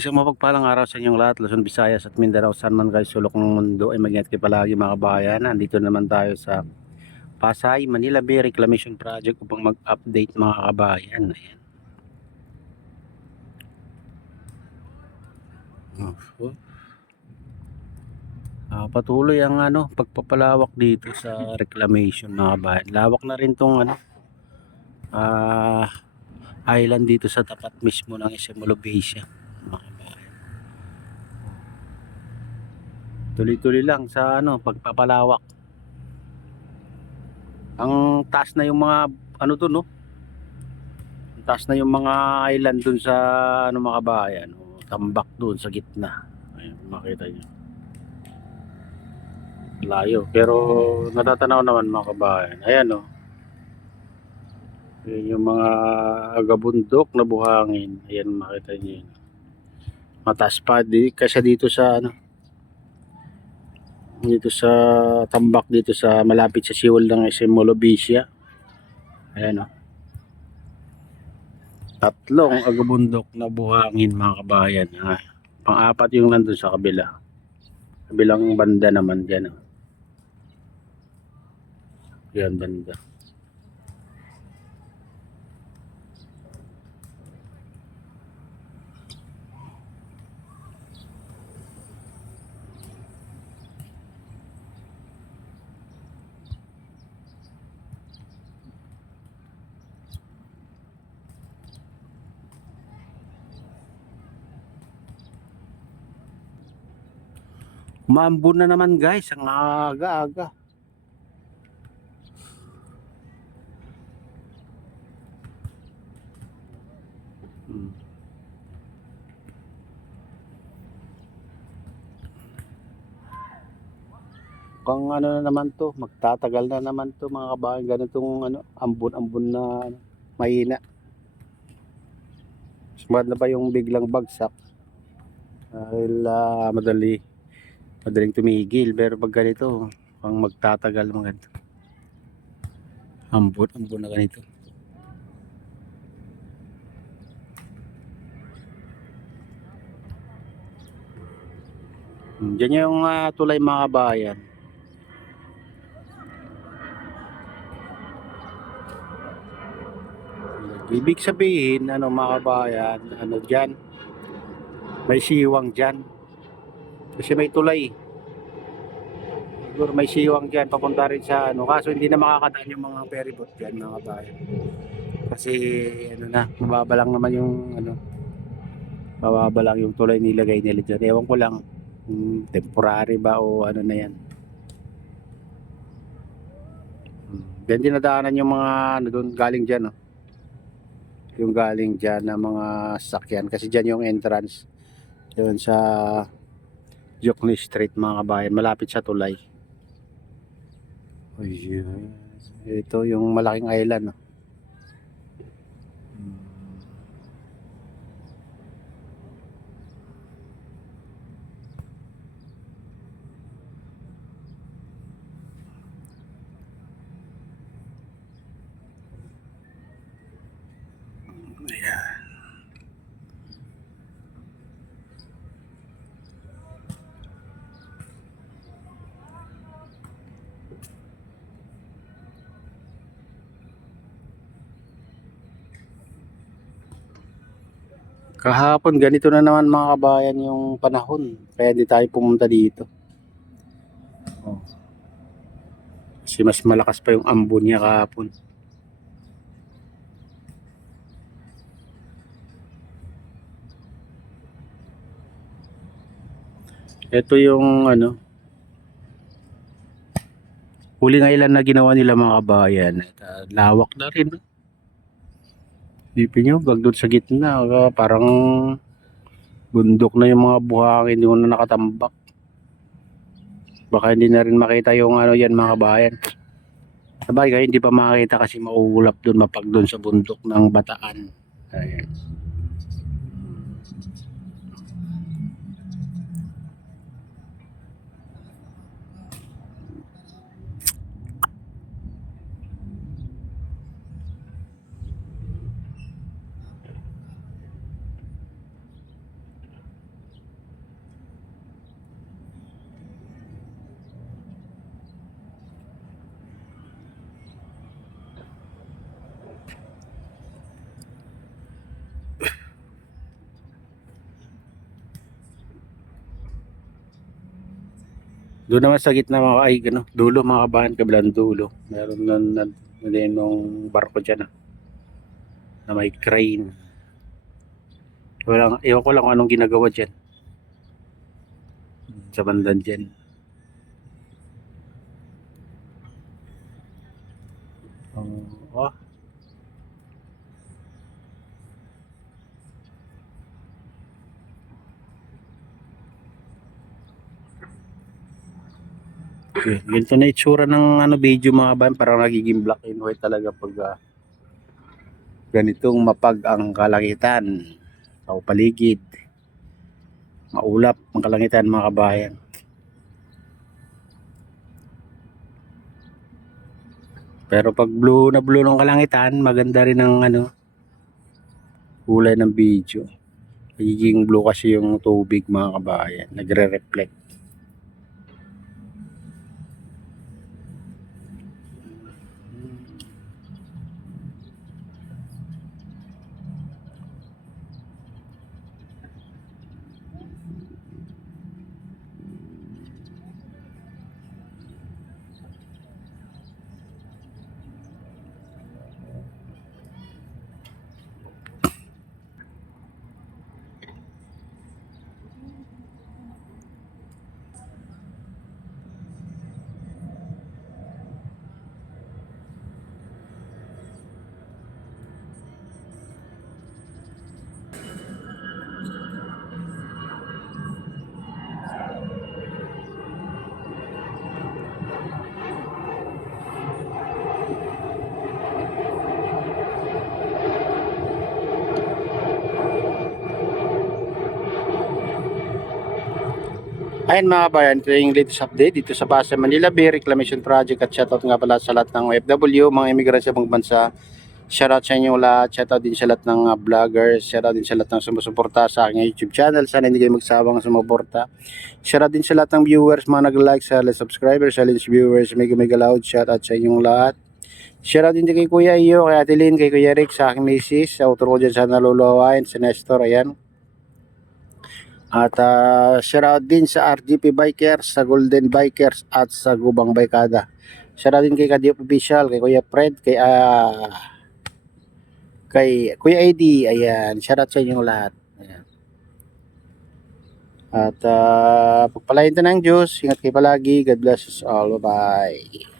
Isang mapagpalang araw sa inyong lahat, Luzon, Visayas at Mindanao, saan man kayo sulok ng mundo ay mag-ingat kayo palagi mga kabayan. Nandito naman tayo sa Pasay, Manila Bay Reclamation Project upang mag-update mga kabayan. Ayan. Patuloy ang pagpapalawak dito sa reclamation mga kabayan. Lawak na rin tong island dito sa tapat mismo ng SM Olobesia mga kabayan. Tuloy-tuloy lang sa pagpapalawak. Ang taas na yung mga doon, no? Ang taas na yung mga island doon sa mga kabayan, tambak doon sa gitna. Ayun, makita niyo. Layo, pero natatanaw naman mga kabayan. Ayan, oh. Ayan yung mga agabundok na buhangin. Ayan, makita niyo. Mataas pa kasi dito sa dito sa tambak dito sa malapit sa siwal ng SM Olobesia. Ayan, oh. Tatlong agabundok na buhangin mga kabayan. Pang-apat yung nandun sa kabilang banda naman dyan. Yan banda. Umambon na naman guys, ang aga-aga. Kung na naman to, magtatagal na naman to mga kabayan, ganitong ambon-ambon na mahina. Smart na ba yung biglang bagsak? Dahil madaling tumigil, pero pag ganito, pang magtatagal mga ganito. Ambon na ganito. Diyan yung tulay mga kabayan. Ibig sabihin, mga kabayan, dyan, may siwang dyan. Kasi may tulay. Siguro may siwang dyan, papunta rin sa kaso hindi na makakadaan yung mga ferryboat dyan mga kabayan. Kasi mababa lang naman yung mababa lang yung tulay nilagay nila dyan. Ewan ko lang, temporary ba o na yan. Diyan dinadaanan yung mga doon galing dyan, yung galing dyan na mga sakyan kasi dyan yung entrance yun sa Jokney Street mga kabayan, malapit sa tulay. Ayun. Ito yung malaking island. Ayan. Kahapon ganito na naman mga kabayan yung panahon, kaya di tayo pumunta dito. Kasi mas malakas pa yung ambon niya kahapon. Ito yung huling island na ginawa nila mga kabayan. Lawak na rin. Dipin nyo, doon sa gitna, parang bundok na yung mga buhangin, hindi ko na nakatambak. Baka hindi na rin makita yung yan mga kabayan. Sabay hindi pa makita kasi mauulap doon, mapag doon sa bundok ng Bataan. Ayan. Doon naman sa gitna mga ay ano, dulo mga kabayan, kabilang dulo. Meron na din nung barko dyan na may crane. Ewan ko lang kung anong ginagawa dyan sa bandan dyan. Oh, okay. Ganito na itsura ng ano video mga kabayan, parang nagiging black and white talaga pag ganitong mapag ang kalangitan o paligid. Maulap ang kalangitan mga kabayan. Pero pag blue ng kalangitan, maganda rin ang ano, kulay ng video. Nagiging blue kasi yung tubig mga kabayan, nagre-reflect. Ayan mga kabayan, ito yung latest update dito sa Pasay Manila Bay Reclamation Project at shoutout nga pala sa lahat ng OFW, mga immigrant sa ibang bansa. Shoutout sa inyo lahat, shoutout din sa lahat ng vloggers, shoutout din sa lahat ng sumusuporta sa aking YouTube channel. Sana hindi kayo magsawang sumuporta. Shoutout din sa lahat ng viewers, mga nag-like, sa subscribers, sa viewers, mega loud, shoutout sa inyong lahat. Shoutout din kay Kuya Iyo, kay Ate Lynn, kay Kuya Rick, sa aking misis, sa outro ko dyan sa naluluwain, sa Nestor, ayan. At shoutout din sa RGP Bikers, sa Golden Bikers at sa Gubang Baykada. Shoutout din kay Kadiop Official, kay Kuya Fred, kay Kuya ID. Ayan, shoutout sa inyong lahat. Ayan. At pagpalain ng Diyos, ingat kayo palagi. God bless us all. Bye-bye.